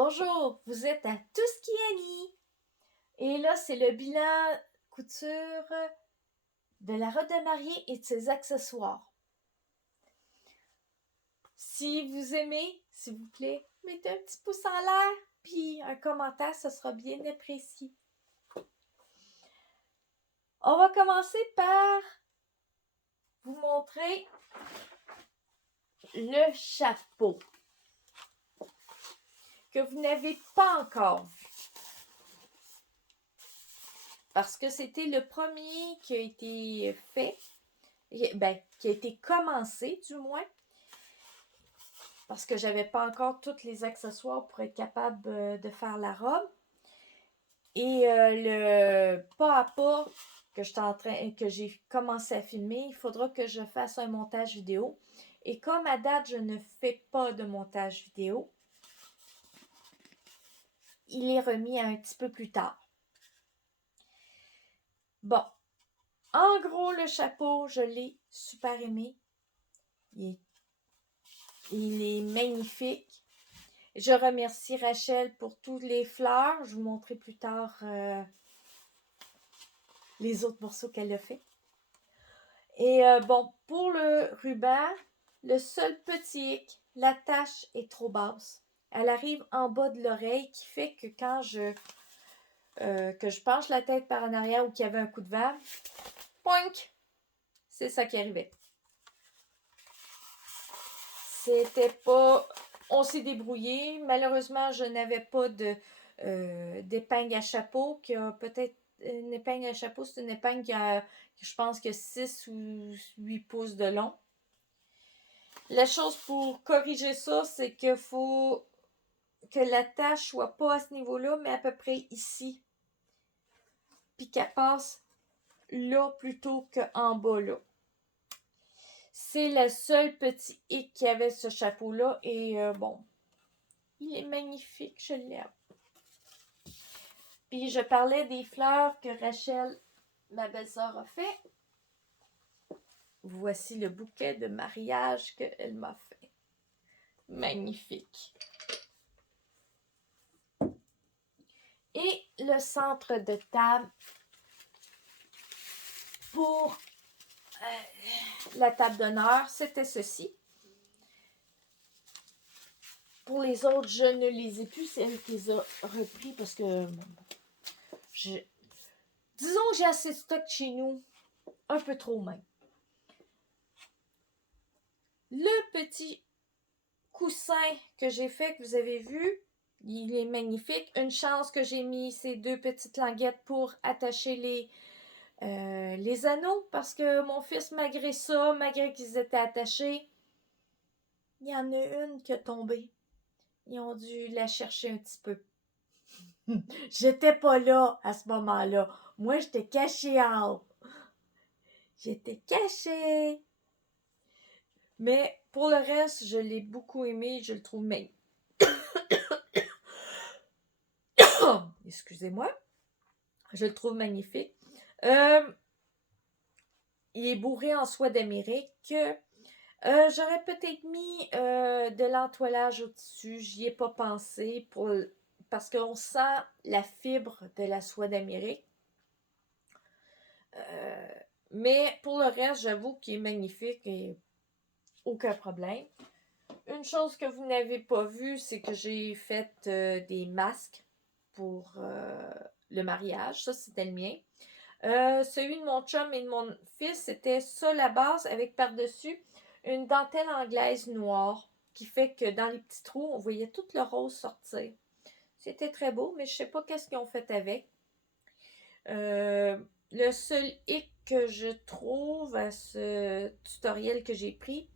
Bonjour, vous êtes à Tout ce qui est Annie. Et là, c'est le bilan couture de la robe de mariée et de ses accessoires. Si vous aimez, s'il vous plaît, mettez un petit pouce en l'air, puis un commentaire, ce sera bien apprécié. On va commencer par vous montrer le chapeau que vous n'avez pas encore vu. Parce que c'était le premier qui a été fait, qui a été commencé du moins, parce que j'avais pas encore tous les accessoires pour être capable de faire la robe. Et le pas à pas que j'ai commencé à filmer, il faudra que je fasse un montage vidéo. Et comme à date, je ne fais pas de montage vidéo, il est remis un petit peu plus tard. Bon, en gros, le chapeau, je l'ai super aimé. Il est magnifique. Je remercie Rachel pour toutes les fleurs. Je vous montrerai plus tard les autres morceaux qu'elle a fait. Et bon, pour le ruban, le seul petit hic, la tache est trop basse. Elle arrive en bas de l'oreille qui fait que quand je penche la tête par en arrière ou qu'il y avait un coup de vent, poink! C'est ça qui arrivait. C'était pas... On s'est débrouillé. Malheureusement, je n'avais pas d'épingle à chapeau. Qui a peut-être une épingle à chapeau, c'est une épingle qui a, je pense, que 6 ou 8 pouces de long. La chose pour corriger ça, c'est qu'il faut que la tache soit pas à ce niveau-là, mais à peu près ici. Puis qu'elle passe là plutôt qu'en bas là. C'est le seul petit hic qu'il y avait ce chapeau-là. Et bon, il est magnifique, je l'aime. Puis je parlais des fleurs que Rachel, ma belle-sœur, a fait. Voici le bouquet de mariage qu'elle m'a fait. Magnifique. Et le centre de table pour la table d'honneur, c'était ceci. Pour les autres, je ne les ai plus. C'est elle qui les a repris parce que disons que j'ai assez de stock chez nous. Un peu trop même. Le petit coussin que j'ai fait, que vous avez vu, il est magnifique. Une chance que j'ai mis ces deux petites languettes pour attacher les anneaux, parce que mon fils, malgré ça, malgré qu'ils étaient attachés, il y en a une qui a tombé. Ils ont dû la chercher un petit peu. J'étais pas là à ce moment-là. Moi, j'étais cachée en haut. J'étais cachée. Mais pour le reste, je l'ai beaucoup aimé. Je le trouve magnifique. Excusez-moi. Je le trouve magnifique. Il est bourré en soie d'Amérique. J'aurais peut-être mis de l'entoilage au-dessus. J'y ai pas pensé parce qu'on sent la fibre de la soie d'Amérique. Mais pour le reste, j'avoue qu'il est magnifique et aucun problème. Une chose que vous n'avez pas vue, c'est que j'ai fait des masques pour le mariage. Ça, c'était le mien. Celui de mon chum et de mon fils, c'était ça la base avec par-dessus une dentelle anglaise noire qui fait que dans les petits trous, on voyait tout le rose sortir. C'était très beau, mais je sais pas qu'est-ce qu'ils ont fait avec. Le seul hic que je trouve à ce tutoriel que j'ai pris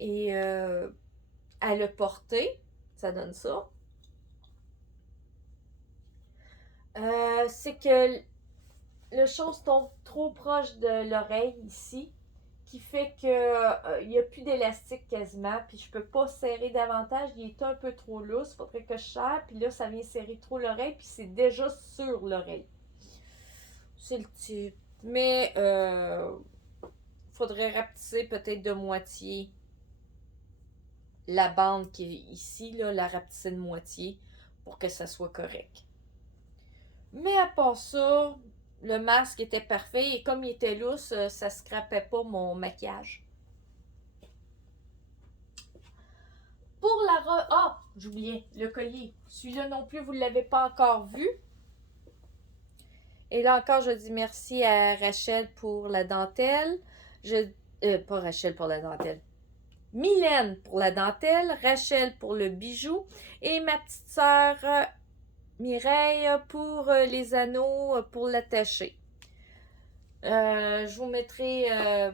et à le porter, ça donne ça. C'est que le chose tombe trop proche de l'oreille ici, qui fait que il n'y a plus d'élastique quasiment, puis je peux pas serrer davantage, il est un peu trop lousse, faudrait que je serre, puis là ça vient serrer trop l'oreille, puis c'est déjà sur l'oreille. C'est le type. Mais faudrait rapetisser peut-être de moitié la bande qui est ici, là, la rapetisser de moitié pour que ça soit correct. Mais à part ça, le masque était parfait et comme il était lousse, ça scrapait pas mon maquillage. Pour la robe... Ah, j'oubliais, le collier. Celui-là non plus, vous ne l'avez pas encore vu. Et là encore, je dis merci à Rachel pour la dentelle. Pas Rachel pour la dentelle. Mylène pour la dentelle, Rachel pour le bijou et ma petite sœur Mireille pour les anneaux pour l'attacher. Je vous mettrai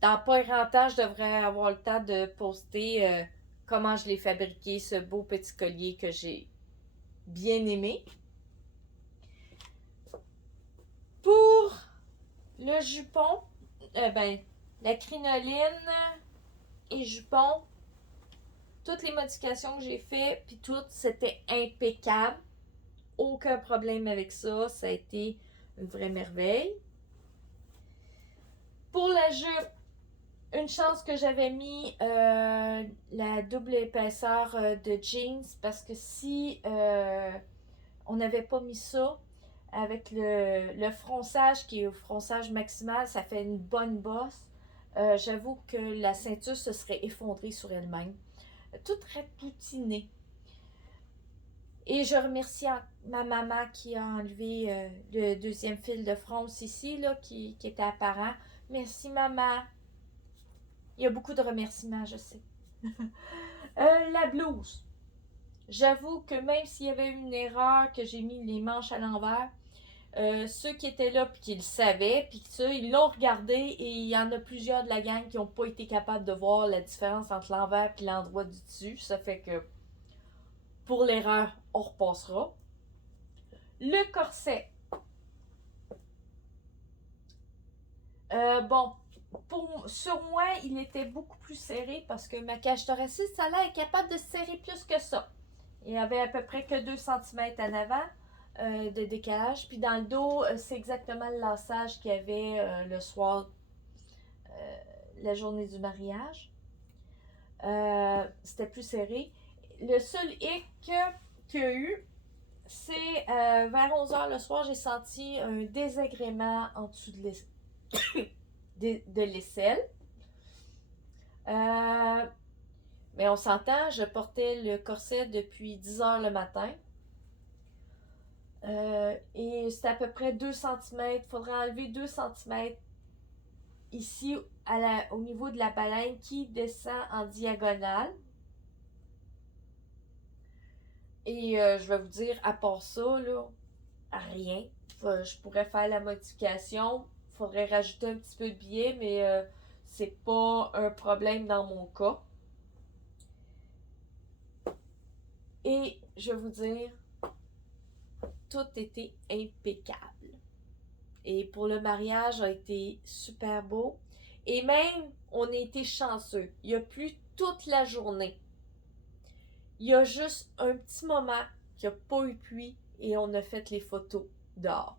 dans pas grand temps, je devrais avoir le temps de poster comment je l'ai fabriqué, ce beau petit collier que j'ai bien aimé. Pour le jupon, la crinoline et jupon, toutes les modifications que j'ai faites, puis toutes, c'était impeccable. Aucun problème avec ça. Ça a été une vraie merveille. Pour la jupe, une chance que j'avais mis la double épaisseur de jeans parce que si on n'avait pas mis ça avec le fronçage qui est au fronçage maximal, ça fait une bonne bosse. J'avoue que la ceinture se serait effondrée sur elle-même. Tout rapoutiné. Et je remercie ma maman qui a enlevé le deuxième fil de fronce ici, là, qui était apparent. Merci maman. Il y a beaucoup de remerciements, je sais. La blouse. J'avoue que même s'il y avait une erreur, que j'ai mis les manches à l'envers, ceux qui étaient là puis qui le savaient, puis ça, ils l'ont regardé et il y en a plusieurs de la gang qui n'ont pas été capables de voir la différence entre l'envers et l'endroit du dessus. Ça fait que pour l'erreur, on repassera. Le corset. Sur moi, il était beaucoup plus serré parce que ma cage thoracique, ça là est capable de se serrer plus que ça. Il y avait à peu près que 2 cm en avant de décalage. Puis dans le dos, c'est exactement le lassage qu'il y avait le soir, la journée du mariage. C'était plus serré. Le seul hic qu'il y a eu, c'est vers 11h le soir, j'ai senti un désagrément en dessous de l'aisselle. Mais on s'entend, je portais le corset depuis 10h le matin. Et c'est à peu près 2 cm. Il faudrait enlever 2 cm ici au niveau de la baleine qui descend en diagonale. Et je vais vous dire, à part ça, là, rien. Je pourrais faire la modification. Il faudrait rajouter un petit peu de biais, mais c'est pas un problème dans mon cas. Et je vais vous dire, tout était impeccable. Et pour le mariage, a été super beau. Et même, on a été chanceux. Il y a plu toute la journée. Il y a juste un petit moment qu'il n'y a pas eu pluie et on a fait les photos dehors.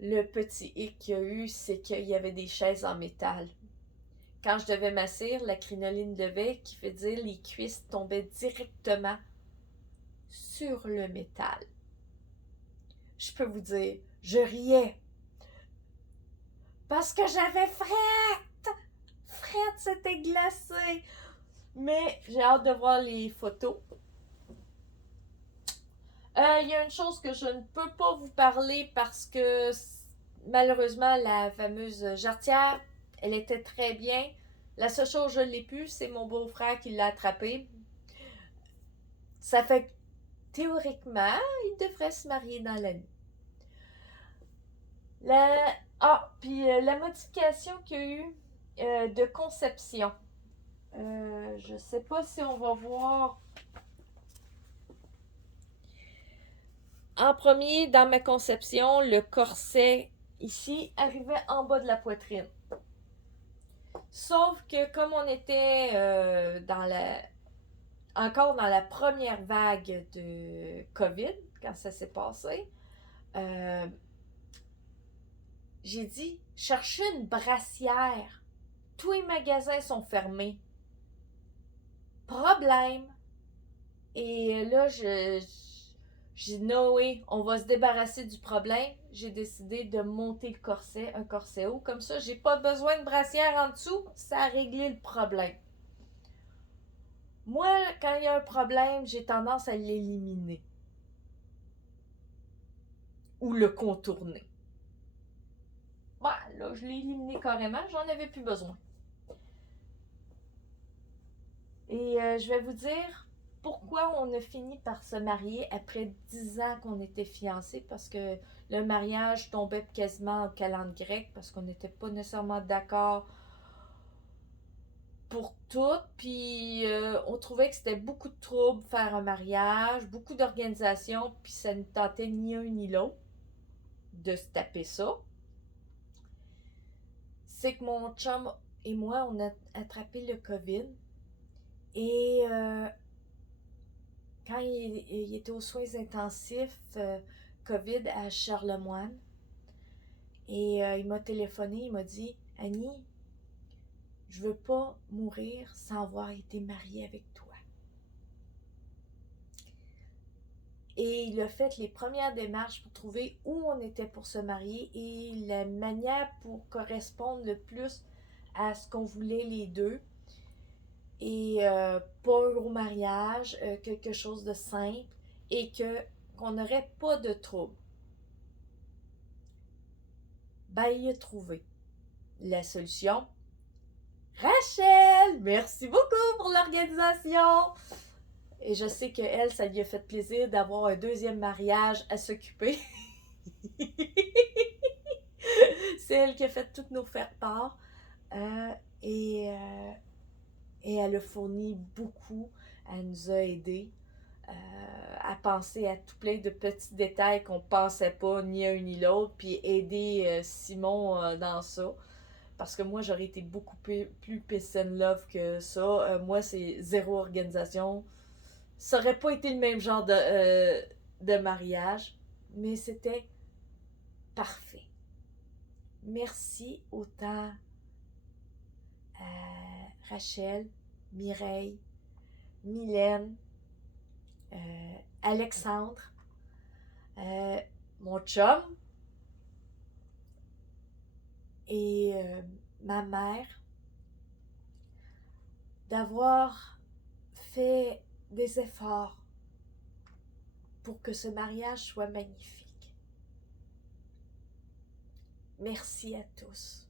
Le petit hic qu'il y a eu, c'est qu'il y avait des chaises en métal. Quand je devais m'asseoir, la crinoline levait, qui fait dire les cuisses tombaient directement sur le métal. Je peux vous dire, je riais. Parce que j'avais frette! Frette, c'était glacé! Mais j'ai hâte de voir les photos. Il y a une chose que je ne peux pas vous parler parce que malheureusement, la fameuse jarretière, elle était très bien. La seule chose que je ne l'ai plus, c'est mon beau-frère qui l'a attrapée. Ça fait que, théoriquement, il devrait se marier dans l'année. Puis la modification qu'il y a eu de conception. Je ne sais pas si on va voir. En premier, dans ma conception, le corset ici arrivait en bas de la poitrine. Sauf que comme on était encore dans la première vague de COVID, quand ça s'est passé, j'ai dit, cherchez une brassière. Tous les magasins sont fermés. problème. Et là, j'ai dit, Noé, on va se débarrasser du problème. J'ai décidé de monter le corset, un corset haut. Comme ça, j'ai pas besoin de brassière en dessous. Ça a réglé le problème. Moi, quand il y a un problème, j'ai tendance à l'éliminer. Ou le contourner. Là, je l'ai éliminé carrément. J'en avais plus besoin. Et je vais vous dire pourquoi on a fini par se marier après 10 ans qu'on était fiancés, parce que le mariage tombait quasiment en calendrier grec, parce qu'on n'était pas nécessairement d'accord pour tout, puis on trouvait que c'était beaucoup de trouble faire un mariage, beaucoup d'organisation, puis ça ne tentait ni un ni l'autre de se taper ça. C'est que mon chum et moi, on a attrapé le COVID, et quand il était aux soins intensifs COVID à Charlemagne, et il m'a téléphoné, il m'a dit, Annie, je veux pas mourir sans avoir été mariée avec toi. Et il a fait les premières démarches pour trouver où on était pour se marier et la manière pour correspondre le plus à ce qu'on voulait les deux. Et pas un gros mariage, quelque chose de simple et qu'on n'aurait pas de trouble. Ben, il a trouvé la solution. Rachel, merci beaucoup pour l'organisation. Et je sais qu'elle, ça lui a fait plaisir d'avoir un deuxième mariage à s'occuper. C'est elle qui a fait toutes nos faire-part. Euh, et, euh, et elle a fourni beaucoup. Elle nous a aidés à penser à tout plein de petits détails qu'on pensait pas, ni un ni l'autre, puis aider Simon dans ça. Parce que moi, j'aurais été beaucoup plus peace and love que ça. Moi, c'est zéro organisation. Ça aurait pas été le même genre de mariage, mais c'était parfait. Merci autant à Rachel, Mireille, Mylène, Alexandre, mon chum et ma mère d'avoir fait des efforts pour que ce mariage soit magnifique. Merci à tous.